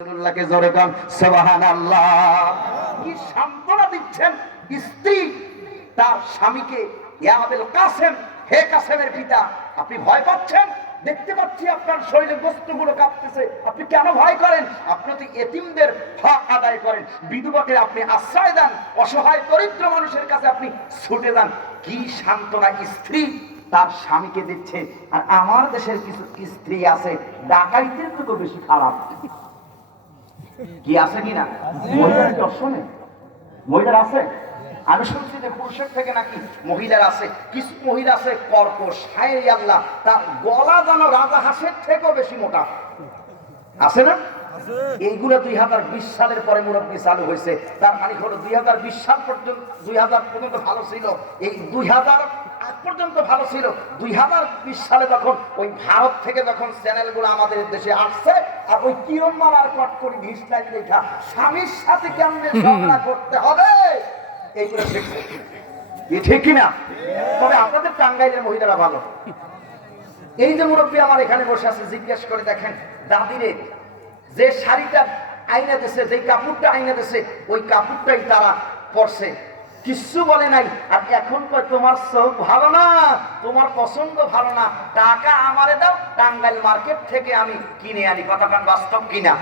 রাসূলুল্লাহকে জোরে কান সুবহানাল্লাহ। কি সান্ত্বনা দিচ্ছেন স্ত্রী তার স্বামীকে, ইয়া আবুল কাসেম, হে কাসেমের পিতা, আপনি ভয় পাচ্ছেন? দেখতে পাচ্ছি আপনার শরীরের বস্তুগুলো কাঁপতেছে, আপনি কেন ভয় করেন? আপনি তো এতিমদের হক আদায় করেন, বিধবাকে আপনি আশ্রয় দেন, অসহায় দরিদ্র মানুষের কাছে আপনি ছুটে যান। কি সান্ত্বনা স্ত্রী তার স্বামীকে দিচ্ছে। আর আমার দেশের কিছু স্ত্রী আছে ডাকাইতের থেকে বেশি খারাপ। কি আছে কিনা? মহিলার দর্শনে মহিলার আছে। আমি শুনছি যে পুরুষের থেকে নাকি মহিলার আছে। কিছু মহিলা আছে কর্কশ, হায় আল্লাহ, তার গলা যেন রাজা হাঁসের থেকেও বেশি মোটা, আছে না? এইগুলো 2020 সালের পরে মুরব্বী চালু হয়েছে। তার মানে হলো 2020 সাল পর্যন্ত, 2000 পর্যন্ত ভালো ছিল, এই 2000 আগ পর্যন্ত ভালো ছিল। 2020 সালে যখন ওই ভারত থেকে যখন চ্যানেলগুলো আমাদের দেশে আসছে, আর ওই কিরম মারার কট করে ঘিসলাই দেখা স্বামীর সাথে কেমনে ঝগড়া করতে হবে এইগুলো শিখছে। ঠিক কিনা? তবে আপনাদের টাঙ্গাইলের মহিলারা ভালো। এই যে মুরব্বী আমার এখানে বসে আছে, জিজ্ঞেস করে দেখেন দাদিরে যে শাড়িটা আইনা দিছে, যে কাপড়টা আইনা দিছে, ওই কাপড়টাই তারা পরছে, কিচ্ছু বলে নাই। আর এখন কয় তোমার চোখ ভালো না, তোমার পছন্দ ভালো না, টাকা আমারে দাও, টাঙ্গাইল মার্কেট থেকে আমি কিনে আনি। কথাটা বাস্তব কিনা?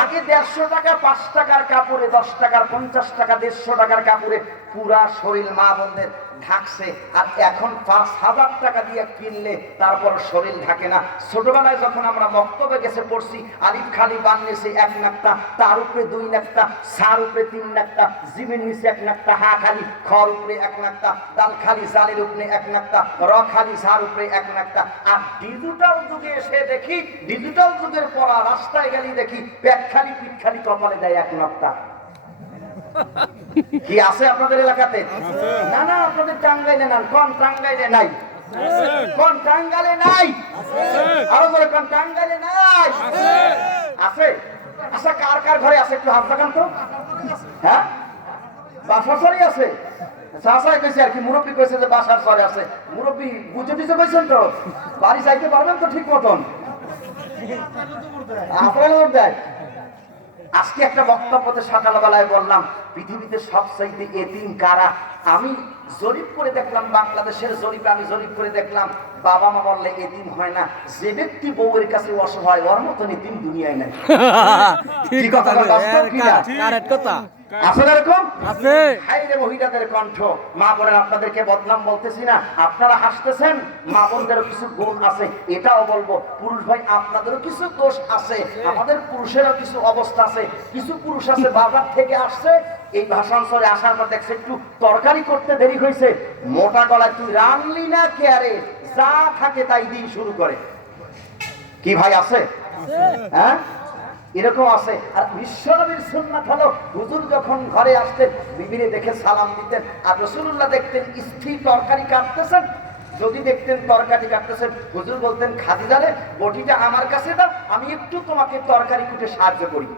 আগে 150 টাকা 5 টাকার কাপড়ে, 10 টাকার 50 টাকা 150 টাকার কাপড়ে পুরা শরীর মা বোনদের ঢাকছে। আর এখন 5000 টাকা দিয়ে কিনলে তারপর শরীর ঢাকে না। ছোটবেলায় যখন আমরা মক্তবে গেছে পড়ছি, আলিফ খালি বান নিচে 1 নাক্তা, তার উপরে 2 নাক্তা, সার উপরে 3 নাক্তা, জিমের নিচে 1 নাক্তা, হা খালি খর উপরে 1 নাক্তা, দাল খালি জালের উপরে 1 নাক্তা, র খালি সার উপরে 1 নাক্তা। আর ডিজিটাল যুগে এসে দেখি, ডিজিটাল যুগের পড়া রাস্তায় গেলি দেখি পেট খালি পিঠ খালি কপালে দেয় 1 নাক্তা। কি আছে আপনাদের এলাকাতে? না না, আপনাদের টাঙ্গাইলে না। কোন টাঙ্গাইলে নাই? কোন টাঙ্গাইলে নাই? আরো বলে কোন টাঙ্গাইলে নাই? আছে। আচ্ছা, কার কার ঘরে আছে একটু হাত দেখান তো। হ্যাঁ, বাসার সরি আছে। চাষাই কইছে আর কি, মুরব্বী কইছে যে বাসার সরে আছে। মুরব্বী বুঝে দিতে কইছেন তো? বাড়ি যাইতে পারবেন তো ঠিক মতন? আপনারা দেয়। আজকে একটা বক্তব্যতে সকালবেলায় বললাম পৃথিবীতে সবচাইতে এতিম কারা। আমি জরিপ করে দেখলাম, বাংলাদেশের জরিপে আমি জরিপ করে দেখলাম, বাবা মা বললে এতিম হয় না। যে ব্যক্তি বউয়ের কাছে অসহায়, ওর মতন এতিম দুনিয়ায় নাই। কি কথা? বাস্তব কিনা? কারেক্ট কথা। আসলে এরকম আছে। হাইরে মহিলাদের কণ্ঠ। মা বোনেরা, আপনাদেরকে বদনাম বলতেছি না, আপনারা হাসতেছেন, মা বোনদেরও কিছু গুণ আছে, এটাও বলবো। পুরুষ ভাই আপনাদেরও কিছু দোষ আছে, আমাদের পুরুষেরও কিছু অবস্থা আছে। কিছু পুরুষ আছে বাজার থেকে আসছে, এই ভাষান্তরে আসার পর দেখছে একটু তরকারি করতে দেরি হয়েছে, মোটা গলায় তুই রানলি না কে, আরে যা থাকে তাই দিন শুরু করে। কি ভাই আছে? হ্যাঁ, এরকম আছে। আর বিশ্বনবীর সুন্নাত হলো হুজুর যখন ঘরে আসতেন বিবিরে দেখে সালাম দিতেন। আর রাসূলুল্লাহ দেখতেন স্ত্রী তরকারি কাটতেছেন, যদি দেখতেন তরকারি কাটতেছেন, হুজুর বলতেন খাদিজা রে, বটিটা আমার কাছে দাও, আমি একটু তোমাকে তরকারি কুটে সাহায্য করি।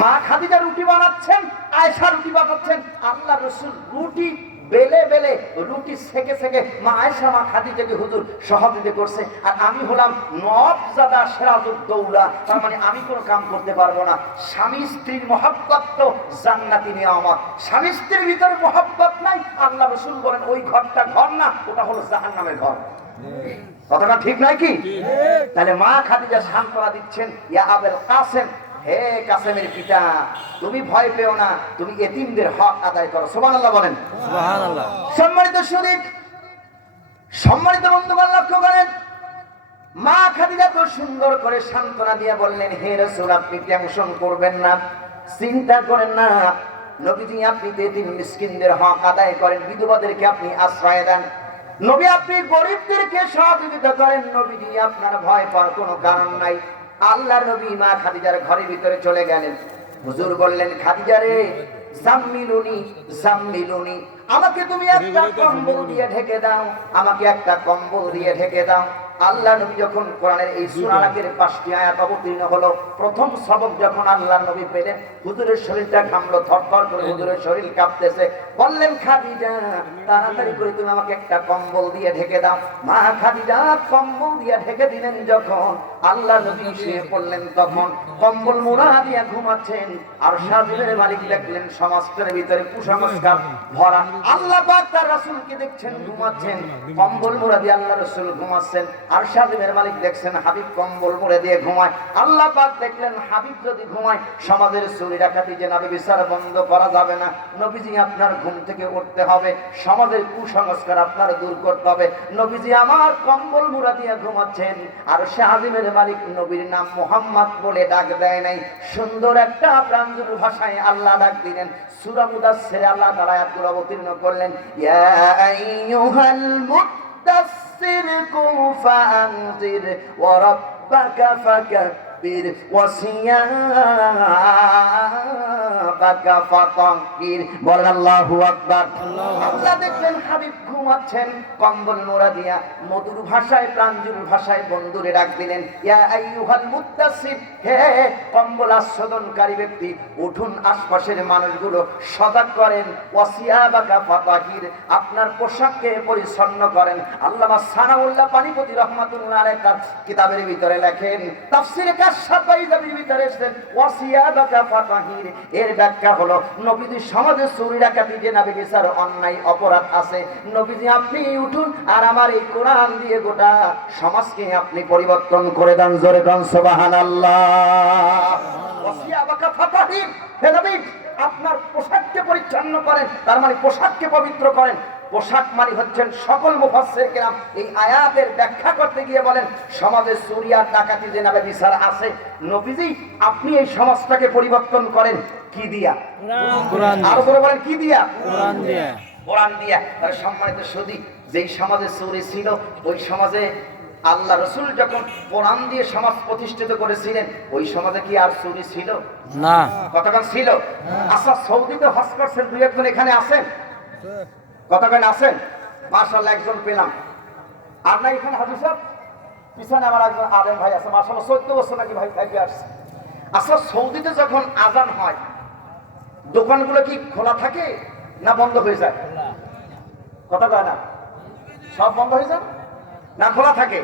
মা খাদিজা রুটি বানাচ্ছেন, আয়েশা রুটি বানাচ্ছেন, আল্লাহ রাসূল রুটি বেলে বেলে, রুটি সেকে সেকে মা আয়েশা মা খাদিজাকে হুজুর সহযোগিতা করছে। আর আমি হলাম নবজাদা সিরাজউদ্দৌলা, তার মানে আমি কোনো কাম করতে পারবো না। স্বামী স্ত্রীর মহব্বত তো জান্নাতি নিয়ামত। স্বামী স্ত্রীর ভিতরে মহব্বত নাই, আল্লাহ রাসূল বলেন ওই ঘরটা ঘর না, ওটা হলো জাহান্নামের ঘর। কথাটা ঠিক নয় কি? তাহলে মা খাদিজা সান্ত্বনা দিচ্ছেন, ইয়া আবুল কাসেম, হে কাসেমের পিতা, তুমি ভয় পেও না, তুমি এতিমদের হক আদায় করো। সুবহানাল্লাহ বলেন। সুবহানাল্লাহ। সম্মানিত শরীফ, সম্মানিত বন্ধুগণ, লক্ষ্য করেন, মা খাদিজা তো সুন্দর করে সান্ত্বনা দিয়ে বললেন, হে রাসূল, আপনি টেনশন করবেন না, চিন্তা করেন না, নবীজি আপনি এতিম মিসকিনদের হক আদায় করেন, বিধবাদেরকে আপনি আশ্রয় দেন, নবী আপনি গরিবদেরকে সহযোগিতা করেন, নবীজি আপনার ভয় পাওয়ার কোনো কারণ নাই। আল্লাহর নবী মা খাদিজার ঘরের ভিতরে চলে গেলেন। হুজুর বললেন, খাদিজা রে, জাম্মিলুনি আমাকে তুমি একটা কম্বল দিয়ে ঢেকে দাও, আমাকে একটা কম্বল দিয়ে ঢেকে দাও। আল্লাহ নবী যখন কোরআনের এই সূরা আলাকের 5টি আয়াত অবতীর্ণ হলো, প্রথম সবক যখন আল্লাহ নবী পেলেন, হুজুরের শরীরটা ঘামলো, থরথর করে হুজুরের শরীর কাঁপতেছে। বললেন, খাদিজা তাড়াতাড়ি করে তুমি আমাকে একটা কম্বল দিয়ে ঢেকে দাও। মা খাদিজা কম্বল দিয়ে ঢেকে দিলেন। যখন আল্লাহ নবী শুয়ে পড়লেন, তখন কম্বল মোড়া দিয়ে ঘুমাচ্ছেন। আর সাজিদের মালিক দেখলেন সমাজের ভিতরে কুসংস্কার ভরা। আল্লাহ পাক তার রাসূলকে দেখছেন ঘুমাচ্ছেন, কম্বল মোড়া দিয়ে আল্লাহ রাসূল ঘুমাচ্ছেন। আর সাজিদের মালিক দেখছেন হাবিব কম্বল মোড়া দিয়ে ঘুমায়। আল্লাহ পাক দেখলেন হাবিব যদি ঘুমায়, সমাজের চুরি ডাকাতি জেনাবে বিচার বন্ধ করা যাবে না। নবীজি আপনার ঘুম থেকে উঠতে হবে, সমাজের কুসংস্কার আপনার দূর করতে হবে। নবীজি আমার কম্বল মোড়া দিয়ে ঘুমাচ্ছেন, আর শাহজিমের মালিক নবীর নাম মুহাম্মদ বলে ডাক দেয় নাই, সুন্দর একটা প্রাঞ্জল ভাষায় আল্লাহ ডাক দিলেন। সূরা মুদাসসিরে আল্লাহ তাআলা আয়াতগুলো অবতীর্ণ করলেন, ইয়া আইয়ুহাল মুদাসসির কুম ফাআনজির ওয়া রাব্বাকা ফাকাব্বির ওয়া সিয়াবাকা ফাতাহহির। বলেন আল্লাহু আকবার। আল্লাহ দেখলেন হাবিব ঘুমাচ্ছেন, কম্বল মোড়া দিয়া মধুর ভাষায় প্রাঞ্জল ভাষায় বন্ধুরে ডাক দিলেন, ইয়া আইয়ুহাল মুদাসসির, হে কম্বল আচ্ছাদনকারী ব্যক্তি, উঠুন, আশপাশের মানুষগুলো সজাগ করেন। ওয়াসিয়াবাকা ফাতাহহির, আপনার পোশাককে পরিচ্ছন্ন করেন। আল্লামা সানাউল্লাহ পানিপতি রহমাতুল্লাহ আলাইহি তার কিতাবের ভিতরে লেখেন, তাফসীরে কাশফাত বাইজাবির ভিতরে এসেছে ওয়াসিয়াবাকা ফাতাহহির, এর ব্যাখ্যা হলো নবীজি সমাজে চুরি ডাকাতি জেনাবে বিচার অন্যায় অপরাধ আছে, নবীজি আপনি উঠুন আর আমার এই কোরআন দিয়ে গোটা সমাজকে আপনি পরিবর্তন করে দেন। জোরে দেন সুবহানাল্লাহ। ওয়াসিয়াবাকা ফাতাহহির, হে নবী আপনার পোশাককে পরিচ্ছন্ন করেন, তার মানে পোশাককে পবিত্র করেন। পোশাক মানে হচ্ছেন, সকল মুফাসসির কেরাম এই আয়াতের ব্যাখ্যা করতে গিয়ে বলেন সমাজে চুরি আর ডাকাতি জেনাবে বিচার আছে, নবীজি আপনি এই সমাজটাকে পরিবর্তন করেন কি দিয়া? কোরআন। আর বলে বলেন কি দিয়া? কোরআন দিয়া। কোরআন দিয়া। তাহলে সম্মানিত সুধী, যেই সমাজে চুরি ছিল, ওই সমাজে আল্লাহ রাসূল যখন কোরআন দিয়ে সমাজ প্রতিষ্ঠিত করেছিলেন, ওই সমাজে কি আর চুরি ছিল? না। কতক্ষণ ছিল? আচ্ছা, সৌদিতে হজ করছেন দুই একজন এখানে আছেন? কতক্ষণ আছেন? মাশাআল্লাহ একজন পেলাম। আর না এখানে হাজী সাহেব পিছনে আমার একজন আলেম ভাই আছে, মাশাআল্লাহ 14 বছর নাকি ভাই থাকি আসছে। আচ্ছা, সৌদিতে যখন আজান হয়, দোকানগুলো কি খোলা থাকে না বন্ধ হয়ে যায়? কথা কয় না? সব বন্ধ হয়ে যায় না খোলা থাকে?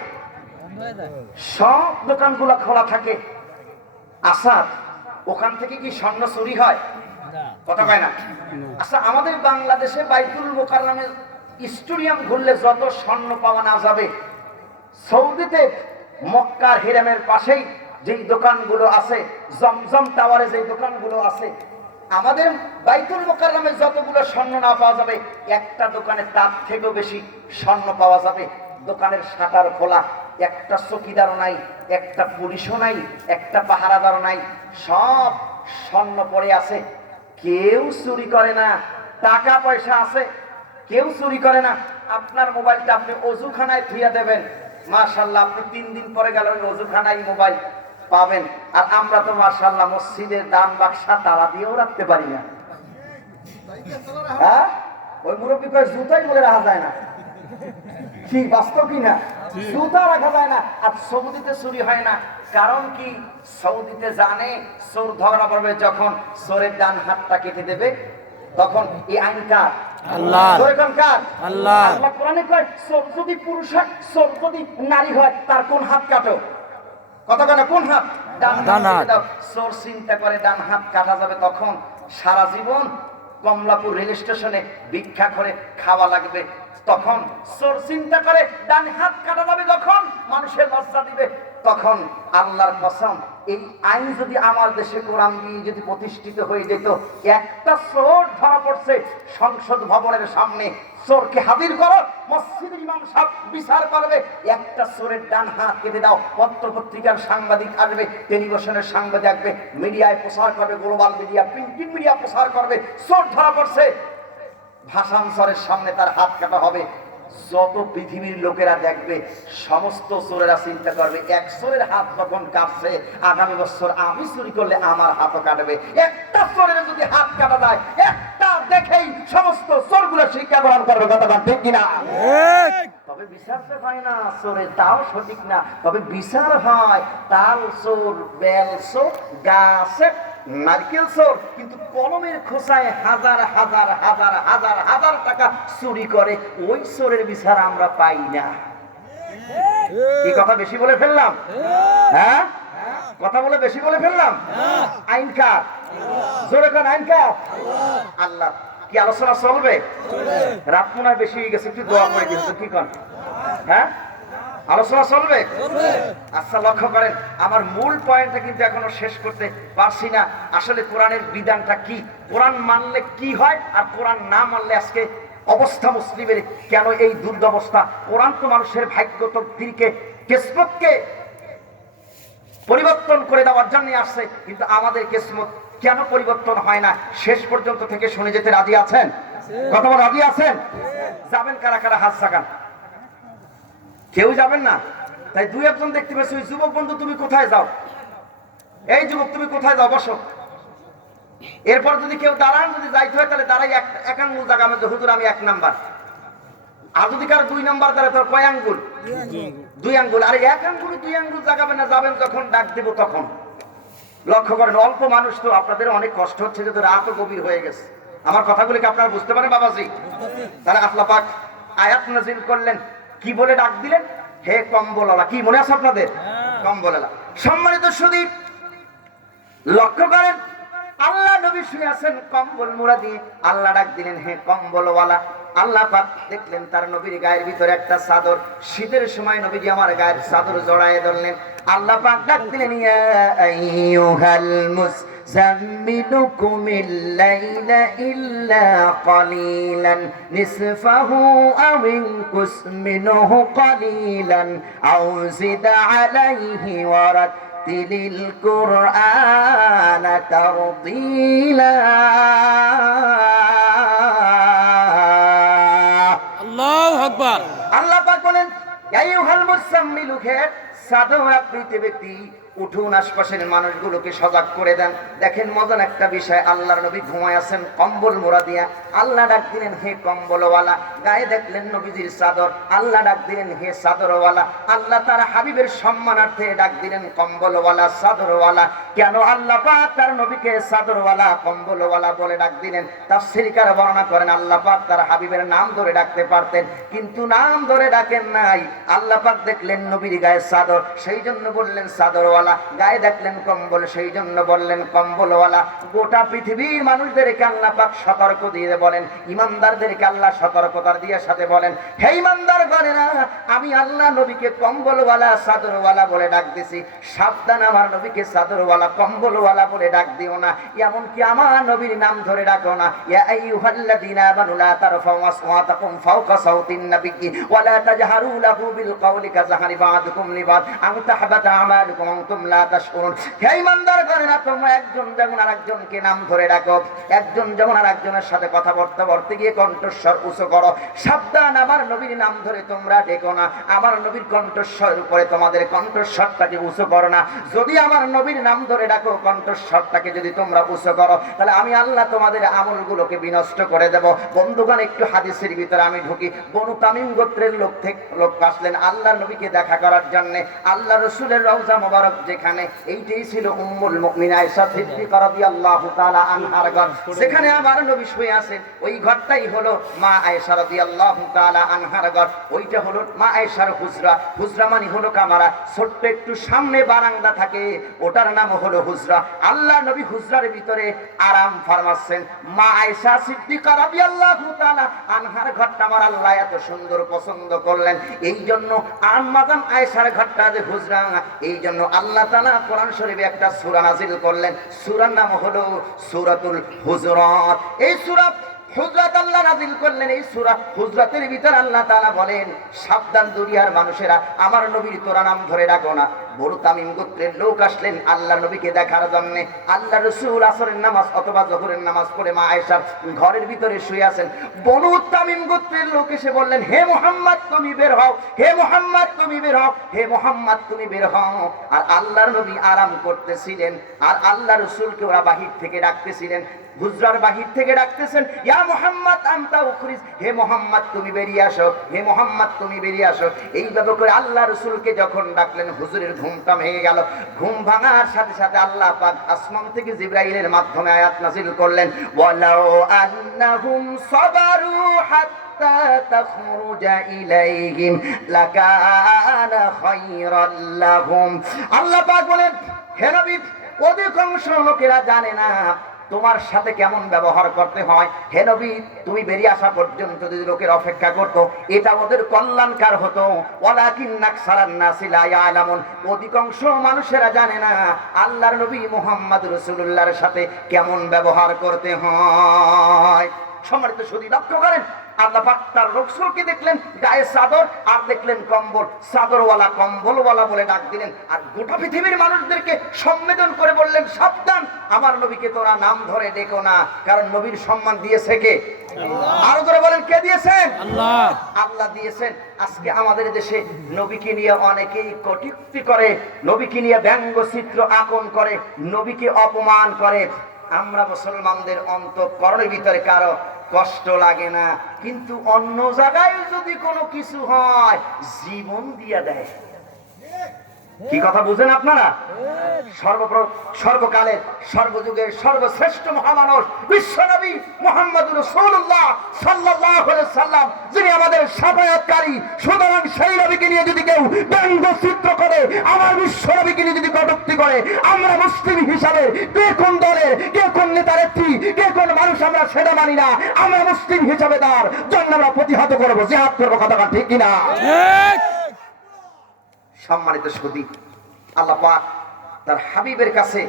সব দোকানগুলো খোলা থাকে। আচ্ছা, ওখান থেকে কি স্বর্ণ চুরি হয়? কথা কয় না? আচ্ছা, আমাদের বাংলাদেশে বাইতুল মুকাররমে স্টেডিয়াম ঘুরলে যত স্বর্ণ পাওয়া না যাবে, সৌদিতে মক্কার হিরামের পাশেই যেই দোকানগুলো আছে, জমজম টাওয়ারে যেই দোকানগুলো আছে, আমাদের বাইতুল মুকাররমে যতগুলো স্বর্ণ না পাওয়া যাবে, একটা দোকানে তার থেকেও বেশি স্বর্ণ পাওয়া যাবে। দোকানের শাটার খোলা, একটা চকিদারও নাই, একটা পুলিশও নাই, একটা পাহারাদারও নাই, সব স্বর্ণ পড়ে আছে, কেউ চুরি করে না। টাকা পয়সা আছে, কেউ চুরি করে না। আপনার মোবাইলটা আপনি অজুখানায় ধুইয়া দেবেন, মাশাআল্লাহ আপনি 3 দিন পরে গেলে ওই অজুখানায় মোবাইল পাবেন। আর আমরা তো মাশাআল্লাহ মসজিদের দান বাক্সা তালা দিয়েও রাখতে পারি না। হ্যাঁ, ওই মুরব্বী কয় জুতাই বলে রাখা যায় না। কি বাস্তব কি না? জুতা রাখা যায় না। আর সৌদিতে চুরি হয় না, কারণ কি? সৌদিতে জানে চোর ধরা পড়বে যখন চোরের ডান হাতটা কেটে দেবে, তখন এই আইন কার? আল্লাহর। কার? আল্লাহ। আল্লাহ কোরআনে কয় চোর যদি পুরুষ হয়, চোর যদি নারী হয়, তার কোন হাত কাটো? কথা কয় না? কোন হাত? ডান হাত। চোর চিন্তা করে ডান হাত কাটা যাবে, তখন সারা জীবন কমলাপুর রেল স্টেশনে ভিক্ষা করে খাওয়া লাগবে। তখন চোর চিন্তা করে ডান হাত কাটা যাবে, যখন মানুষের লজ্জা দিবে। তখন আল্লাহর কসম, এই আইন যদি আমার দেশে কোরআন দিয়ে যদি প্রতিষ্ঠিত হয়ে যেত, একটা চোর ধরা পড়ছে সংসদ ভবনের সামনে, চোরকে হাজির করো, মসজিদের ইমাম সাহেব বিচার করবে। একটা চোরের ডান হাত কেটে দাও, পত্র পত্রিকার সাংবাদিক আসবে, টেলিভিশনের সাংবাদিক আসবে, মিডিয়ায় প্রচার করবে, গ্লোবাল মিডিয়া, প্রিন্টিং মিডিয়া প্রচার করবে, চোর ধরা পড়ছে, ভাষান্তরের সামনে তার হাত কাটা হবে। যত পৃথিবীর লোকেরা দেখবে, সমস্ত চোরেরা চিন্তা করবে, এক চোরের হাত যখন কাটছে, আগামী বছর আমি চুরি করলে আমার হাতও কাটবে। একটা চোরের যদি হাত কাটা যায়, একটা দেখেই সমস্ত চোরগুলো শিক্ষা গ্রহণ করবে। কথা ঠিক কিনা? তবে তবে বিচার তো হয় না চোরের, তাও সঠিক না। তবে বিচার হয় তাল চোর, বেল চোর, গাছের নারকেল চোর, কিন্তু কলমের খোসায় হাজার হাজার হাজার হাজার হাজার টাকা চুরি করে, ওই চোরের বিচার আমরা পাই না। কি কথা বেশি বলে ফেললাম? হ্যাঁ, কথা বলে বেশি বলে ফেললাম। আইন কার? জোরে কার আইন কার? আল্লাহ। কি আলোচনা চলবে? রাত মনে হয় বেশি হয়ে গেছে, একটু দোয়া করে দিন। কি কন? হ্যাঁ, আলোচনা চলবে। আচ্ছা, লক্ষ্য করেন, আমার মূল পয়েন্টটা কিন্তু এখনো শেষ করতে পারছি না। আসলে কোরআনের বিধানটা কি, কোরআন মানলে কি হয়, আর কোরআন না মানলে আজকে অবস্থা মুসলিমের কেন এই দুর্দবস্থা। কোরআন তো মানুষের ভাগ্য তকদিরকে, কিসমতকে পরিবর্তন করে দেওয়ার জন্য আসছে, কিন্তু আমাদের কিসমত কেন পরিবর্তন হয় না? শেষ পর্যন্ত থেকে শুনে যেতে রাজি আছেন? কথা বল, রাজি আছেন? যাবেন কারা কারা? হাত সাকান। কেউ যাবেন না? তাই দুই একজন দেখতে পেয়েছি। ওই যুবক বন্ধু, তুমি কোথায় যাও? এই যুবক, তুমি কোথায় যাও? বসো। এরপর যদি কেউ দাঁড়ান, যদি যাইতে হয় তাহলে দাঁড়াই এক আঙ্গুল জায়গা মধ্যে, হুজুর আমি 1 নাম্বার। আর যদি কারো 2 নাম্বার দাঁড়ায়, তোর কয় আঙ্গুল? 2 আঙ্গুল। আরে 1 আঙ্গুল 2 আঙ্গুল জাগাবেন না, যাবেন যখন ডাক দেব তখন। লক্ষ্য করেন, অল্প মানুষ তো, আপনাদের অনেক কষ্ট হচ্ছে, যেহেতু রাতও গভীর হয়ে গেছে। আমার কথাগুলিকে আপনারা বুঝতে পারেন বাবাজি? তাহলে আল্লাহ পাক আয়াত নাযিল করলেন, কি বলে ডাক দিলেন? হে কম্বলওয়ালা। কি মনে আছে আপনাদের? কম্বলওয়ালা। সম্মানিত সুধী, লক্ষ্য করেন, আল্লাহ নবী শুয়ে আছেন কম্বল মুড়া দিয়ে, আল্লাহ ডাক দিলেন হে কম্বলওয়ালা। আল্লাহ পাক দেখলেন তার নবীর গায়ের ভিতরে একটা চাদর, শীতের সময় নবীজি আমার গায়ের চাদর জড়ায় ধরলেন। আল্লাহ পাক ডাক দিলেন ইয়া আইয়ুহাল মুযাম্মিলু কুমিল লাইলা ইল্লা কালিলান নিসফাহু আও ইনকুস মিনহু কালিলান আও জিদ আলাইহি ওয়া রাত্তিলিল কুরআনা তারতিলা। আল্লাহু আকবার। আল্লাহ পাক বলেন আইয়ুহাল মুযাম্মিলু, হে চাদর আবৃত ব্যক্তি, উঠুন, আশপাশের মানুষগুলোকে সজাগ করে দেন। দেখেন মজার একটা বিষয়, আল্লাহর নবী ঘুমায় আছেন কম্বল মোড়া দিয়া। আল্লাহ ডাক দিলেন হে কম্বলওয়ালা। গায়ে দেখলেন নবীজির চাদর, আল্লাহ ডাক দিলেন হে চাদরওয়ালা। আল্লাহ তার হাবিবের সম্মানার্থে ডাক দিলেন কম্বলওয়ালা, চাদরওয়ালা। কেন আল্লাহ পাক তার নবীকে চাদরওয়ালা, কম্বলওয়ালা বলে ডাক দিলেন? তাফসীরকার বর্ণনা করেন, আল্লাহ পাক তার হাবিবের নাম ধরে ডাকতে পারতেন, কিন্তু নাম ধরে ডাকেন নাই। আল্লাহ পাক দেখলেন নবীর গায়ে চাদর, সেই জন্য বললেন চাদরওয়ালা। গায়ে দেখলেন কম্বল, সেই জন্য বললেন কম্বলওয়ালা। গোটা পৃথিবীর মানুষদেরকে আল্লাহ পাক সতর্ক দিয়ে বলেন, ইমানদারদেরকে আল্লাহ সতর্কতার দিয়ে সাথে বলেন, হে ইমানদার গণেরা, আমি আল্লাহ নবীকে কম্বলওয়ালা, চাদরওয়ালা বলে ডাক দিছি, সাবধান, আমার নবীকে চাদরওয়ালা, কম্বলওয়ালা বলে ডাক দিও না। এমনকি আমার নবীর নাম ধরে ডাকো না। ইয়া আইয়ুহাল্লাযীনা আমানু লা তারফাউ আসওয়াতাকুম ফাওকা সাওতিন নাবিয়্যি ওয়া লা তাজহারু লাহু বিল কওলি কাযাহরি বা'দুকুম লিবা'দ আন তাহবাতা আমালুকুম ওয়া আনতুম লা তাশউরুন। হে ঈমানদার গণেরা, তোমরা একজন যেমন আরেকজনকে নাম ধরে ডাকো, একজন যেমন আরেকজনের সাথে কথাবার্তা বলতে গিয়ে কণ্ঠস্বর উঁচু করো, সাবধান, আমার নবীর নাম ধরে তোমরা ডেকো না। আমার নবীর কণ্ঠস্বরের উপরে তোমাদের কণ্ঠস্বরটাকে উঁচু করো না। যদি আমার নবীর নাম ধরে ডাকো, কণ্ঠস্বরটাকে যদি তোমরা উঁচু করো, তাহলে আমি আল্লাহ তোমাদের আমলগুলোকে বিনষ্ট করে দেব। বন্ধুগণ, একটু হাদিসের ভিতরে আমি ঢুকি। বনু তামিম গোত্রের লোক আসলেন আল্লাহ নবীকে দেখা করার জন্য। আল্লাহ রসুলের রওজা মোবারক যেখানে, এইটাই ছিল উম্মুল মুমিনিন আয়েশা সিদ্দিকা রাদিয়াল্লাহু তাআলা আনহার ঘর। সেখানে আমার নবী শুয়ে আছেন, ওই ঘরটাই হলো মা আয়েশা রাদিয়াল্লাহু তাআলা আনহার ঘর। ওইটা হলো মা আয়েশার হুজরা। হুজরা মানে হলো কামারা, ছোট্ট একটু সামনে বারান্দা থাকে, ওটার নাম হলো হুজরা। আল্লাহ নবী হুজরার ভিতরে আরাম ফরমাচ্ছেন। মা আয়েশা সিদ্দিকা রাদিয়াল্লাহু তাআলা আনহার ঘরটা আমার আল্লাহ এত সুন্দর পছন্দ করলেন, এই জন্য আম্মাজান আয়েশার ঘরটা যে হুজরা, এই জন্য আল্লাহ তাআলা কোরআন শরীফে একটা সূরা নাযিল করলেন। সূরার নাম হলো সূরাতুল হুজুরাত। এই সূরা হুজরাত আল্লাহ নাযিল করলেন। এই সূরা হুজরাতের ভিতর আল্লাহ তাআলা বলেন, সাবধান দুনিয়ার মানুষেরা, আমার নবীর তোরা নাম ধরে ডাকো না। বনু তামিম গোত্রের লোক আসলেন আল্লাহ নবীকে দেখার জন্য। আল্লাহ রাসূল আসরের নামাজ অথবা যোহরের নামাজ পড়ে মা আয়েশার ঘরের ভিতরে শুয়ে আছেন। বনু তামিম গোত্রের লোক এসে বললেন, হে মুহাম্মদ তুমি বের হও, হে মুহাম্মদ তুমি বের হও, হে মুহাম্মদ তুমি বের হও। আর আল্লাহর নবী আরাম করতেছিলেন, আর আল্লাহ রাসূলকে ওরা বাহির থেকে ডাকতেছিলেন, হুজরার বাহির থেকে ডাকতেছেন, ইয়া মুহাম্মদ আনতা উখরিজ, হে মুহাম্মদ তুমি বেরিয়ে আসো, হে মুহাম্মদ তুমি বেরিয়ে আসো। এইভাবে করে আল্লাহ রাসূলকে যখন ডাকলেন হুজুরের ঘুমটা ভেঙে গেল। ঘুম ভাঙার সাথে সাথে আল্লাহ পাক আসমান থেকে জিবরাইলের মাধ্যমে আয়াত নাযিল করলেন, ওয়ালাউ আন্নাহুম সাবারু হাত্তা তাখরুজা ইলাইহিম লাকানা খায়রাল লাহুম। আল্লাহ পাক বলেন, হে নবী, অধিকাংশ লোকেরা জানে না তোমার সাথে কেমন ব্যবহার করতে হয়। হে নবী, তুমি বেরিয়ে আসা পর্যন্ত যদি লোকের অপেক্ষা করত, এটা ওদের কল্যাণকার হতো। ওয়ালাকিন্না আকসারান নাসি লা ইয়ালামুন, অধিকাংশ মানুষেরা জানে না আল্লাহর নবী মুহাম্মদ রাসূলুল্লাহর সাথে কেমন ব্যবহার করতে হয়। সম্মানিত সুধী, লক্ষ্য করেন, আল্লাহ পাক তার রাসূলকে দেখলেন গায়ে চাদর আর দেখলেন কম্বল, চাদরওয়ালা কম্বলওয়ালা বলে ডাক দিলেন। আর গোটা পৃথিবীর মানুষদেরকে সম্বোধন করে বললেন, সাবধান, আমার নবীকে তোরা নাম ধরে ডেকো না, কারণ নবীর সম্মান দিয়েছে কে? আরো ধরে বলেন, কে দিয়েছেন? আল্লাহ। আল্লাহ দিয়েছেন। আজকে আমাদের দেশে নবীকে নিয়ে অনেকেই কটূক্তি করে, নবীকে নিয়ে ব্যঙ্গচিত্র আঁকন করে, নবীকে অপমান করে। আমরা মুসলমানদের অন্তঃকরণের ভিতরে কারো কষ্ট লাগে না, কিন্তু অন্য জায়গায় যদি কোনো কিছু হয় জীবন দিয়া দেয়। কি কথা বুঝেন আপনারা? সর্বকালের সর্বযুগের সর্বশ্রেষ্ঠ মহামানব বিশ্বনবী মুহাম্মদুর রাসূলুল্লাহ সাল্লাল্লাহু আলাইহি সাল্লাম, যিনি আমাদের শাফায়াতকারী, সুতরাং সেই নবীকে নিয়ে যদি কেউ ব্যঙ্গচিত্র করে, আমার বিশ্বনবীকে নিয়ে যদি কটূক্তি করে, আমরা মুসলিম হিসাবে কে কোন দলের, কে কোন নেতানেত্রী, কে কোন মানুষ, আমরা সেটা মানি না। আমরা মুসলিম হিসাবে তার জন্য আমরা প্রতিহত করবো, জিহাদ করবো। কথা ঠিক কিনা? সম্মানিত সুধী, আল্লাহ পাক তার হাবিবের কাছে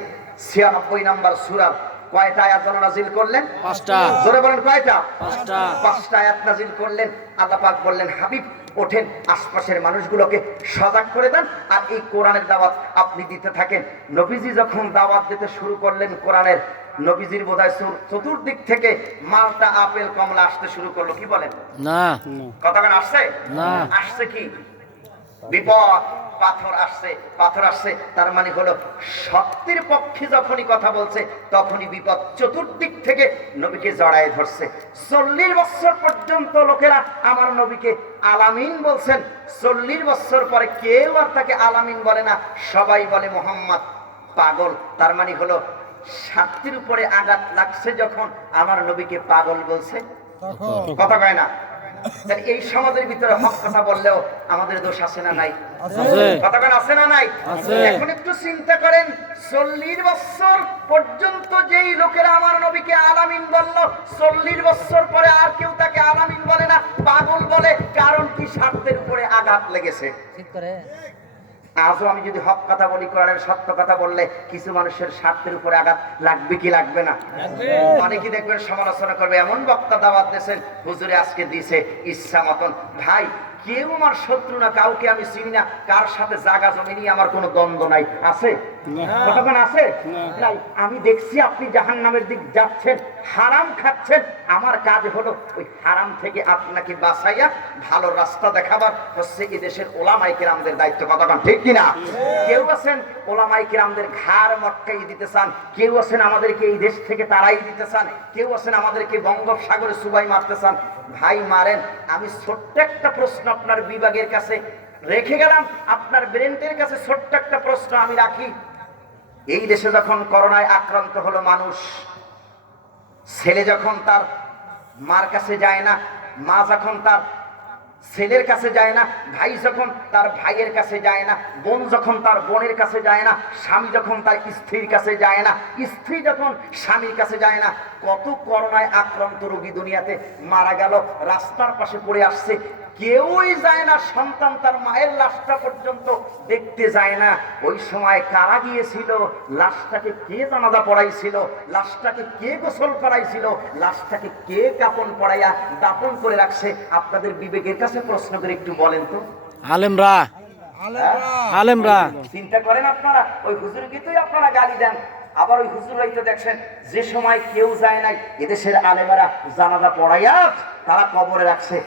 ৯৬ নম্বর সূরার কয়টা আয়াত নাযিল করলেন? ৫টা। জোরে বলেন, কয়টা? ৫টা। ৫টা আয়াত নাযিল করলেন। আল্লাহ পাক বললেন, হাবিব ওঠেন, আশপাশের মানুষগুলোকে সজাগ করে দেন, আর এই কোরআনের দাওয়াত আপনি দিতে থাকেন। নবীজি যখন দাওয়াত দিতে শুরু করলেন কোরআনের, নবীজির বোধহয় চতুর্দিক থেকে মালটা, আপেল, কমলা আসতে শুরু করলো। কি বলেন? না। কতক্ষণ আসছে? না। আসছে কি? বিপদ, পাথর আসছে, পাথর আসছে। তার মানে হলো সত্যের পক্ষে যখনই কথা বলছে তখনই বিপদ চতুর্দিক থেকে নবীকে জড়ায় ধরছে। ৪০ বছর পর্যন্ত লোকেরা আমার নবীকে আলামিন বলছেন। ৪০ বছর পরে কেউ আর তাকে আলামিন বলে না, সবাই বলে মোহাম্মদ পাগল। তার মানে হলো স্বার্থের উপরে আঘাত লাগছে যখন আমার নবীকে পাগল বলছে। কথা কয় না? এই সমাজের ভিতরে হক কথা বললেও আমাদের দোষ আছে না নাই? কথা আছে না নাই? এখন একটু চিন্তা করেন, ৪০ বছর পর্যন্ত যেই লোকেরা আমার নবীকে আলামিন বলল, ৪০ বছর পরে আর কেউ তাকে আলামিন বলে না, পাগল বলে। কারণ কি? স্বার্থের উপরে আঘাত লেগেছে। আজও আমি যদি হক কথা বলি, কোরআনের সত্য কথা বললে কিছু মানুষের স্বার্থের উপরে আঘাত লাগবে কি লাগবে না? অনেকে দেখবেন সমালোচনা করবে, এমন বক্তা দাওয়াত দিয়েছেন, হুজুরে আজকে দিয়েছে ইচ্ছা মতন। ভাই, কেউ আমার শত্রু না, কাউকে আমি চিনি না, কার সাথে জায়গা জমি নিয়ে আমার কোনো দ্বন্দ্ব নাই। আছে? কতক্ষণ আছে? নাই। আমি দেখছি আপনি জাহান্নামের দিক যাচ্ছেন, হারাম খাচ্ছেন। আমার কাজ হলো ওই হারাম থেকে আপনাকে বাঁচাইয়া ভালো রাস্তা দেখাবার হচ্ছে এই দেশের ওলামায়ে কেরামদের দায়িত্ব। কতক্ষণ ঠিক কিনা? কেউ আছেন ওলামায়ে কেরামদের ঘাড় মটকাই দিতে চান, কেউ আছেন আমাদেরকে এই দেশ থেকে তাড়াই দিতে চান, কেউ আছেন আমাদেরকে বঙ্গোপসাগরে সুবাই মারতে চান। ভাই মারেন। আমি ছোট্ট একটা প্রশ্ন আপনার বিভাগের কাছে রেখে গেলাম, আপনার ব্রেনের কাছে ছোট্ট একটা প্রশ্ন আমি রাখি। এই দেশে যখন করোনায় আক্রান্ত হলো মানুষ, ছেলে যখন তার মার কাছে যায় না, মা যখন তার ছেলের কাছে যায় না, ভাই যখন তার ভাইয়ের কাছে যায় না, বোন যখন তার বোনের কাছে যায় না, স্বামী যখন তার স্ত্রীর কাছে যায় না, স্ত্রী যখন স্বামীর কাছে যায় না, কত করোনায় আক্রান্ত রোগী দুনিয়াতে মারা গেল, রাস্তার পাশে পড়ে আসছে, কেউই যায় না, সন্তান তার মায়ের লাশটা পর্যন্ত দেখতে যায় না। ওই সময় কারা গিয়েছিল? লাশটাকে কে জানাজা পড়াইছিল? লাশটাকে কে গোসল করাইছিল? লাশটাকে কে কাপন পড়াইয়া দাফন করে রাখছে? আপনাদের বিবেকের কাছে প্রশ্ন করে একটু বলেন তো। আলেমরা। আলেমরা চিন্তা করেন আপনারা, ওই হুজুরকে তো আপনারা গালি দেন, আবার ওই হুজুর হইতে দেখছেন যে সময় কেউ যায় নাই, এদেশের আলেমেরা জানাজা পড়াইয়া তারা কবরে রাখছে,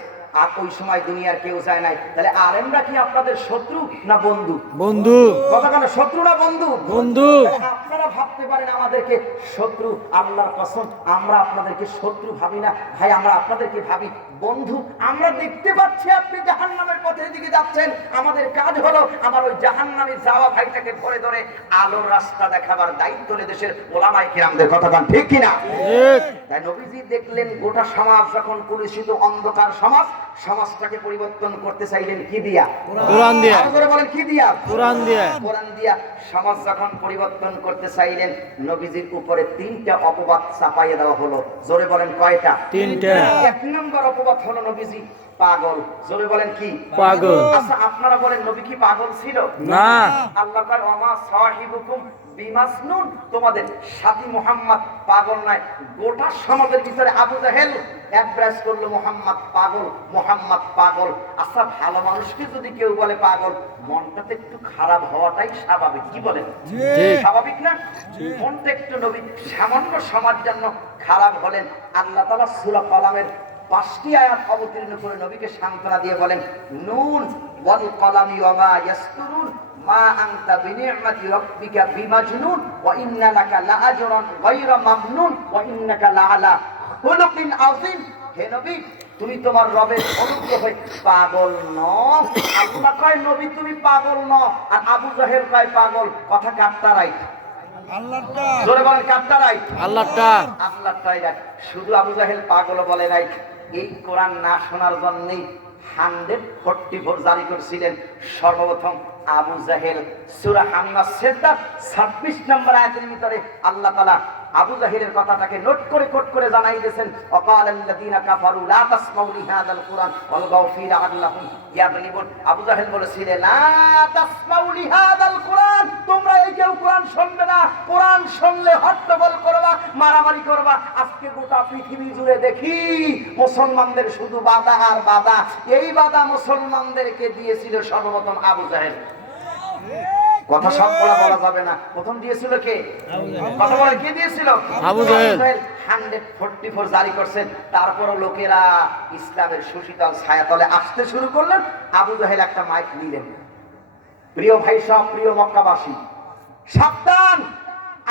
আর ওই সময় দুনিয়ার কেউ যায় নাই, তাহলে আলেমরা কি আপনাদের শত্রু না বন্ধু? বন্ধু কতক্ষণ শত্রু না বন্ধু? বন্ধু। আপনারা ভাবতে পারেন আমাদেরকে শত্রু, আল্লাহর কসম আমরা আপনাদেরকে শত্রু ভাবি না ভাই, আমরা আপনাদেরকে ভাবি বন্ধু। আমরা দেখতে পাচ্ছি আপনি জাহান্নামের পথের দিকে যাচ্ছেন, আমাদের কাজ হলো আমার ওই জাহান্নামে যাওয়া ভাইটাকে ধরে ধরে আলোর রাস্তা দেখাবার দায়িত্ব দেশের ওলামায়ে কিরামদের। কথা বলেন ঠিক কিনা? ঠিক। তাই নবীজি দেখলেন গোটা সমাজ যখন কলুষিত অন্ধকার সমাজ, সমাজটাকে পরিবর্তন করতে চাইলেন কি দিয়া? কোরআন দিয়া। আরো জোরে বলেন কি দিয়া? কোরআন দিয়া। কোরআন দিয়া সমাজ যখন পরিবর্তন করতে চাইলেন, নবীজির উপরে 3টা অপবাদ চাপাইয়ে দেওয়া হলো। জোরে বলেন কয়টা? 3টা। 1 নম্বর অপবাদ হলো নবীজি পাগল। জোরে বলেন কি? পাগল। আচ্ছা আপনারা বলেন নবী কি পাগল ছিল? না। আল্লাহ পাক ওমা সাহিবুকুম বিমাসনুন, তোমাদের সাথী মুহাম্মদ পাগল নয়। গোটা সমাজের ভিতরে আবু জাহেল অ্যাড্রেস করলো মুহাম্মদ পাগল, মুহাম্মদ পাগল। আচ্ছা ভালো মানুষকে যদি কেউ বলে পাগল, মনটাতে একটু খারাপ হওয়াটাই স্বাভাবিক। কি বলেন? স্বাভাবিক না? মনটা একটু নবী সামান্য সময়ের জন্য খারাপ হলেন। আল্লাহ তাআলা সূরা কলামের 5টি আয়াত অবতীর্ণ করে নবীকে সান্ত্বনা দিয়ে বলেন, নুন ওয়াল কলামি ওয়া মা ইয়াসতুরুন মা আনতা বিনি'মাতি রাব্বিকা বিমাজনুন ওয়া ইন্না লাকা লাআজরান গায়রা মামনুন ওয়া ইন্নাকা লাআলা খুলুকিন আযীম। হে নবী, তুমি তোমার রবের অনুগ্রহে পাগল নও। আল্লাহ কয় নবী তুমি পাগল নও, আর আবু জাহেল কয় পাগল। কথা কাটটা রাইট? আল্লাহটা। জোরে বলেন কাটটা রাইট? আল্লাহটা। আল্লাহটাই রাইট। শুধু আবু জাহেল পাগল বলে নাই, এই কোরআন না শোনার জন্যই 144 জারি করেছিলেন সর্বপ্রথম আবু জাহেল। সূরা হাম্মাস সেজদা 26 নম্বর আয়াতের ভিতরে আল্লাহ তাআলা আবু জাহেলের কথাটাকে নোট করে কোট করে জানাই দিয়েছেন, ওয়াকালাল্লাযীনা কাফারু লা তাসমাউ লিহাযাল কুরআন ওয়ালগাউ ফী লাআল্লাহুম ইয়াগলিবুন। আবু জাহেল বলেছিলেন লা তাসমাউ লিহাযাল কুরআন, তোমরা এই কেউ কোরআন শুনবে না, কোরআন শুনলে হট্টগোল করবা, মারামারি করবা। আজকে গোটা পৃথিবী জুড়ে দেখি মুসলমানদের শুধু বাধা আর বাধা। এই বাধা মুসলমানদেরকে দিয়েছিল সর্বপ্রথম আবু জাহেল। কথা সব বলা যাবে না, প্রথম দিয়েছিল কে? কথা বলে কে দিয়েছিল? আবু জাহেল। 144 জারি করছেন। তারপরও লোকেরা ইসলামের সুশীতল ছায়াতলে আসতে শুরু করলেন। আবু জাহেল একটা মাইক নিলেন, প্রিয় ভাই সব, প্রিয় মক্কাবাসী, সাবধান,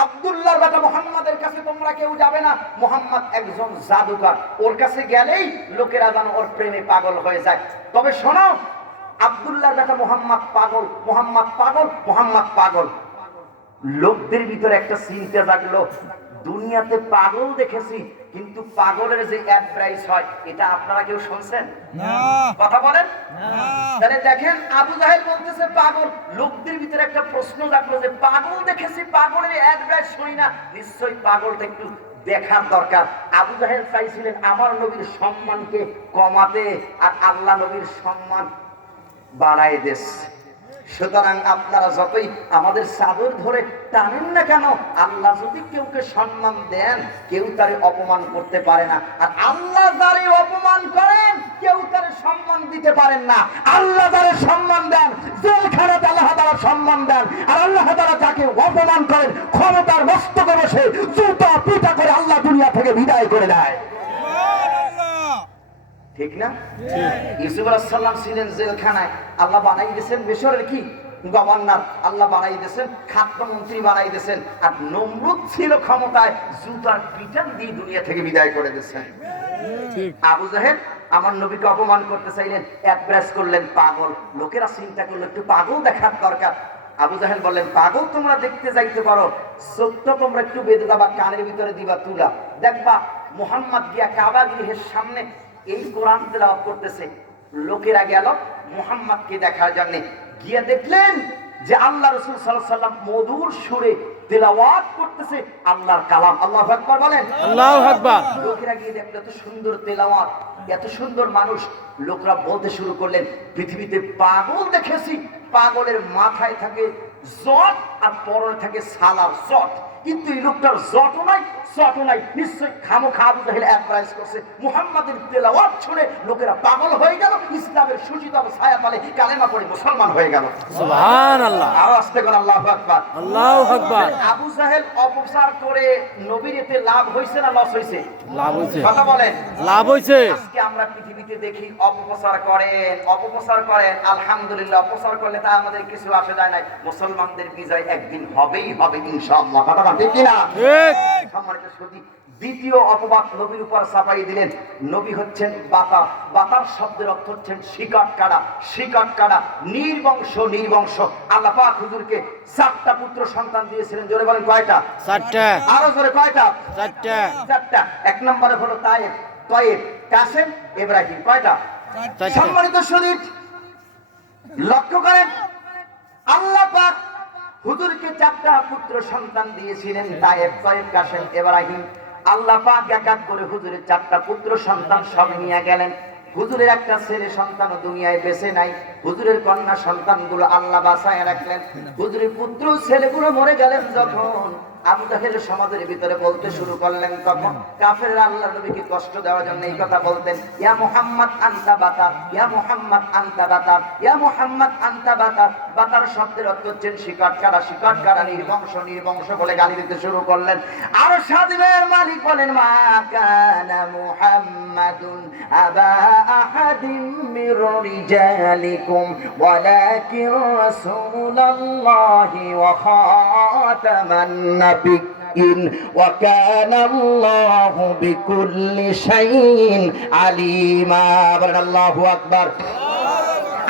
আব্দুল্লাহর বেটা মুহাম্মাদের কাছে তোমরা কেউ যাবে না। মুহাম্মদ একজন জাদুকর, ওর কাছে গেলেই লোকেরা যেন ওর প্রেমে পাগল হয়ে যায়। তবে শোনো, আব্দুল্লাহর বেটা মুহাম্মদ পাগল, মুহাম্মদ পাগল, মুহাম্মদ পাগল। লোকদের ভিতরে একটা চিন্তা জাগলো, দুনিয়াতে পাগল দেখেছি, কিন্তু পাগলের যে অ্যাডভাইস হয় এটা আপনারা কেউ শুনছেন? না। কথা বলেন না। তাহলে দেখেন আবু জাহেল বলতেছে পাগল, লোকদের ভিতরে একটা প্রশ্ন জাগলো যে পাগল দেখেছি, পাগলের অ্যাডভাইস শুনি না, নিশ্চয়ই পাগলটা একটু দেখার দরকার। আবু জাহেল চাইছিলেন আমার নবীর সম্মানকে কমাতে, আর আল্লাহ নবীর সম্মান বাড়ায় দেশ। সুতরাং আপনারা যতই আমাদের চাদর ধরে টানেন না কেন, আল্লাহ যদি কেউকে সম্মান দেন কেউ তারে অপমান করতে পারে না, আর আল্লাহ যারে অপমান করেন কেউ তারে সম্মান দিতে পারেন না। আল্লাহ যারে সম্মান দেন, জেলখানাতে আল্লাহ তাআলা সম্মান দেন, আর আল্লাহ তাআলা যাকে অপমান করেন ক্ষমতার মস্তকে বসে জুতা পিটা করে আল্লাহ দুনিয়া থেকে বিদায় করে দেয়। ঠিক না? ইউসুফ আলাইহিস সালাম ছিলেন জেলখানায়, আল্লাহ বানাই দিয়েছেন মিশরের কি গভর্নর, আল্লাহ বানাই দিয়েছেন খাদ্যমন্ত্রী বানাই দিয়েছেন, আর নমরুদ ছিল ক্ষমতায়, জুতার পিটান দিয়ে দুনিয়া থেকে বিদায় করে দিয়েছেন। আবু জাহেল আমার নবীকে অপমান করতে চাইলেন, অ্যাড্রেস করলেন পাগল। লোকেরা চিন্তা করলো একটু পাগল দেখার দরকার। আবু জাহেল বললেন পাগল তোমরা দেখতে যাইতে পারো, চোখটা তোমরা একটু বেঁধে দাবা, কানের ভিতরে দিবা তুলা, দেখবা মুহাম্মদ গিয়া কাবা গৃহের সামনে এই কোরআন তেলাওয়াত করতেছে। লোকেরা গেল মুহাম্মদকে দেখার জন্য, গিয়ে দেখলেন যে আল্লাহ রাসূল সাল্লাল্লাহু আলাইহি ওয়াসাল্লাম মধুর সুরে তেলাওয়াত করতেছে আল্লাহর কালাম। আল্লাহু আকবার বলেন। আল্লাহু আকবার। লোকেরা গিয়ে দেখলো এত সুন্দর তেলাওয়াত, এত সুন্দর মানুষ। লোকরা বলতে শুরু করলেন পৃথিবীতে পাগল দেখেছি, পাগলের মাথায় থাকে জট আর পরনে থাকে সালার জট। কিন্তু এই লোকটার জট নাই, নিশ্চয়ই খামোখা আবু জাহেল অ্যাডভাইস করছে। মুহাম্মাদের তেলাওয়াত শুনে লোকেরা পাগল হয়ে গেল, ইসলামের সুশীতল ছায়া তলে কালেমা পড়ে মুসলমান হয়ে গেল। সুবহানাল্লাহ। আর আস্তে করে আল্লাহু আকবার। আল্লাহু আকবার। আবু জাহেল অপপ্রচার করে নবীর এতে লাভ হয়েছে না লস হয়েছে? লাভ হয়েছে। কথা বলেন। লাভ হয়েছে। আজকে আমরা পৃথিবীতে দেখি অপপ্রচার করেন, আলহামদুলিল্লাহ। অপপ্রচার করলে তা আমাদের কিছু আসে যায় না, মুসলমানদের বিজয় একদিন হবেই হবে ইনশাআল্লাহ। কথা বলেন ঠিক কিনা? ঠিক। সম্মানিত সুধী, দ্বিতীয় অপবাদ নবীর উপর চাপাই দিলেন। নবী হচ্ছেন বাতার। বাতার শব্দের অর্থ হচ্ছেন শিকাট কাটা, নির্বংশ। আল্লাহ পাক হুজুরকে 4টা পুত্র সন্তান দিয়েছিলেন। জোরে বলেন কয়টা? 4টা। আরো জোরে কয়টা? 4টা। এক নম্বরে হলো তায়েব, কাসেম, ইব্রাহিম। কয়টা? 4টা। সম্মানিত সুধী, লক্ষ্য করেন, আল্লাহ পাক হুজুরকে 4টা পুত্র সন্তান দিয়েছিলেন, তায়েব, কাসেম, ইব্রাহিম। আল্লাহ পাক এক এক করে হুজুরের 4টা পুত্র সন্তান সব নিয়ে গেলেন। হুজুরের একটা ছেলে সন্তানও দুনিয়ায় বেঁচে নাই। হুজুরের কন্যা সন্তানগুলো আল্লাহ বাঁচায় রাখলেন। হুজুরের পুত্র ছেলেগুলো মরে গেলেন যখন আবু জাহেল সমাজের ভিতরে বলতে শুরু করলেন, তখন কাফেররা আল্লাহর নবীকে কষ্ট দেওয়ার জন্য এই কথা বলতেন, ইয়া মুহাম্মদ আনতা বাতার, ইয়া মুহাম্মদ আনতা বাতার, ইয়া মুহাম্মদ আনতা বাতার। বাতার শব্দের অর্থ হচ্ছে শিকাট কাটা, নির্বংশ বলে গালি দিতে শুরু করলেন। আর সাদিমের মালিক বলেন, মা কানা মুহাম্মাদুন আবা আহাদিম মির রিজালিকুম ওয়ালাকিন রাসূলুল্লাহি ওয়া খাতামান নাবিয়্যিন ওয়া কানা আল্লাহু বিকুল্লি শাইইন আলিমা। বলেন আল্লাহু আকবার।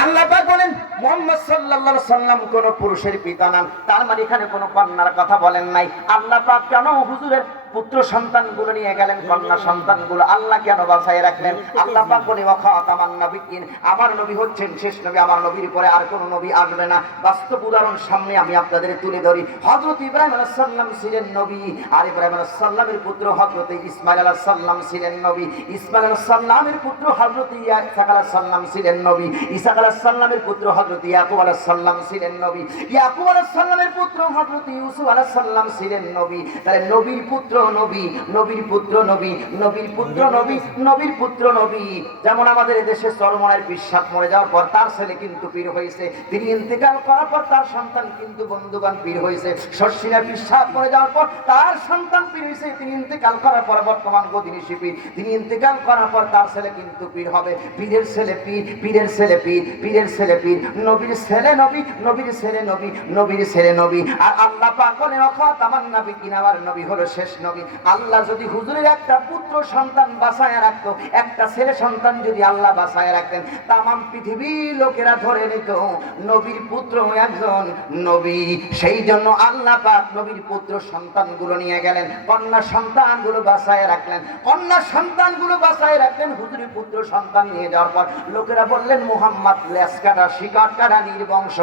আল্লাহ পাক বলেন, মুহাম্মদ সাল্লাল্লাহু আলাইহি সাল্লাম কোন পুরুষের পিতা নাম, তার মানে এখানে কোন কন্যার কথা বলেন নাই। আল্লাহ পাক কেন হুজুরের পুত্র সন্তানগুলো নিয়ে গেলেন, কন্যা সন্তানগুলো আল্লাহ কেন বাঁচায় রাখলেন? আল্লাহ পাক বলে, ওয়া খাতামান নাবিয়্যিন, আমার নবী হচ্ছেন শেষ নবী, আমার নবীর পরে আর কোন নবী আসবে না। বাস্তব উদাহরণ সামনে আমি আপনাদের তুলে ধরি। হযরত ইব্রাহিম আলাইহিস সালাম ছিলেন নবী, আর ইব্রাহিম আলাইহিস সালামের পুত্র হযরত ইসমাঈল আলাইহিস সালাম ছিলেন নবী। ইসমাঈল আলাইহিস সালামের পুত্র হযরত ইসহাক আলাইহিস সালাম ছিলেন নবী। ইসহাক আলাইহিস সালামের পুত্র হযরত ইয়াকুব আলাইহিস সালাম ছিলেন নবী। ইয়াকুব আলাইহিস সালামের পুত্র হযরত ইউসুফ আলাইহিস সালাম ছিলেন নবী। তাহলে নবীর পুত্র নবী, নবীর পুত্র নবী, নবীর পুত্র নবী, নবীর পুত্র নবী। যেমন আমাদের দেশে চরমনায়ের পিসাব মরে যাওয়ার পর তার ছেলে কিন্তু পীর হয়েছে, তিনি ইন্তেকাল করার পর তার সন্তান কিন্তু বন্ধুগণ পীর হয়েছে। শর্ষিনার পিসাব মরে যাওয়ার পর তার সন্তান পীর হয়েছে, তিনি ইন্তেকাল করার পর বর্তমান গদিনিশি পীর, তিনি ইন্তেকাল করার পর তার ছেলে কিন্তু পীর হবে। পীরের ছেলে পীর, পীরের ছেলে পীর, পীরের ছেলে পীর, নবীর ছেলে নবী, নবীর ছেলে নবী, নবীর ছেলে নবী। আর আল্লাহ পাক বলেন, খাতামান নাবিয়্যিন, আমার নবী হলো শেষ নবী। আল্লাহ যদি হুজুরের একটা পুত্র সন্তান বাঁচায় রাখতো, একটা ছেলে সন্তান যদি আল্লাহ বাঁচায় রাখতেন, তামাম পৃথিবীর লোকেরা ধরে নিত নবীর পুত্র একজন নবী। সেই জন্য আল্লাহ পাক নবীর পুত্র সন্তানগুলো নিয়ে গেলেন, কন্যা সন্তানগুলো বাঁচায় রাখলেন, কন্যা সন্তানগুলো বাঁচায় রাখলেন। হুজুরের পুত্র সন্তান নিয়ে যাওয়ার পর লোকেরা বললেন, মুহাম্মদ লেজ কাটা, শিকার কাটা, নির্বংশ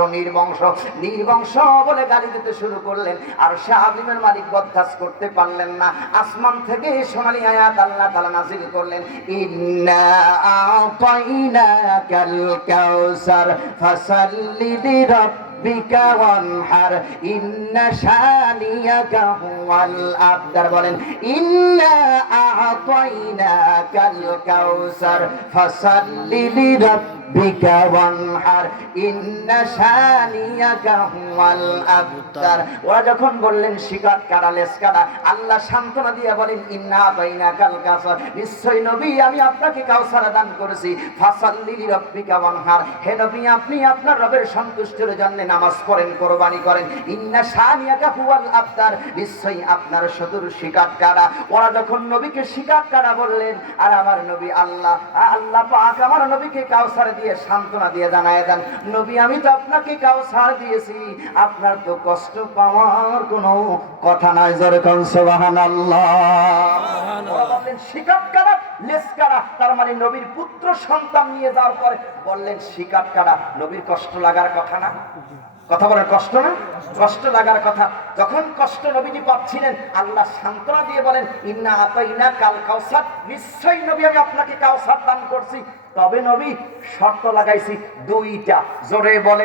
বলে গালি দিতে শুরু করলেন। আর শাহজিমের মালিক বরদাস্ত করতে পারলেন না। আসমান থেকে সোনালী আয়াত আল্লাহ তাআলা নাযিল করলেন, ইন্না আ'তাইনাকাল কাউসার ফাসাল্লি লিরাব্বিকা ওয়ানহার ইন্না শানিয়াকা হুয়াল আবতার। বলেন, ইন্না আ'তাইনাকাল কাউসার ফাসাল্লি লিরাব্বিকা ওয়ানহার ইন্না শানিয়াকা হুয়াল আবতার। ওরা যখন বললেন শিকার কাটা, লেজ কাটা, আল্লাহ সান্ত্বনা দিয়ে বলেন, ইন্না আ'তাইনাকাল কাউসার, নিশ্চয় নবী আমি আপনাকে কাউসার দান করেছি। ফাসাল্লি লিরাব্বিকা ওয়ানহার, হে নবী আপনি আপনার রবের সন্তুষ্টির জন্য নামাজ পড়েন, কুরবানি করেন। ইন্না শানিয়াকা হুয়াল আবতার, নিশ্চয় আপনার শত্রু শিকার কাটা। ওরা যখন নবীকে শিকার কাটা বললেন, আর আমার নবী আল্লাহ পাক আমার নবীকে কাউসার দিয়ে সান্ত্বনা দিয়ে জানায় দেন, নবী আমি তো আপনাকে কাউসার দিয়েছি, আপনার তো কষ্ট পাওয়ার কোনো কথা নাই। জোরে কোন সুবহানাল্লাহ। ওরা বললেন শিকার কাটা, লেজ কাটা, তার মানে নবীর পুত্র সন্তান নিয়ে যাওয়ার পরে বললেন শিকার কাটা। নবীর কষ্ট লাগার কথা না? কথা বলেন, কষ্ট না? কষ্ট লাগার কথা। যখন কষ্ট নবীজি পাচ্ছিলেন, আল্লাহ সান্ত্বনা দিয়ে বলেন, ইন্না আ'তাইনাকাল কাউসার, নিশ্চয়ই নবী আমি আপনাকে কাউসার দান করছি। তবে নবী শর্ত লাগাইছি 2টা। জোরে বলেন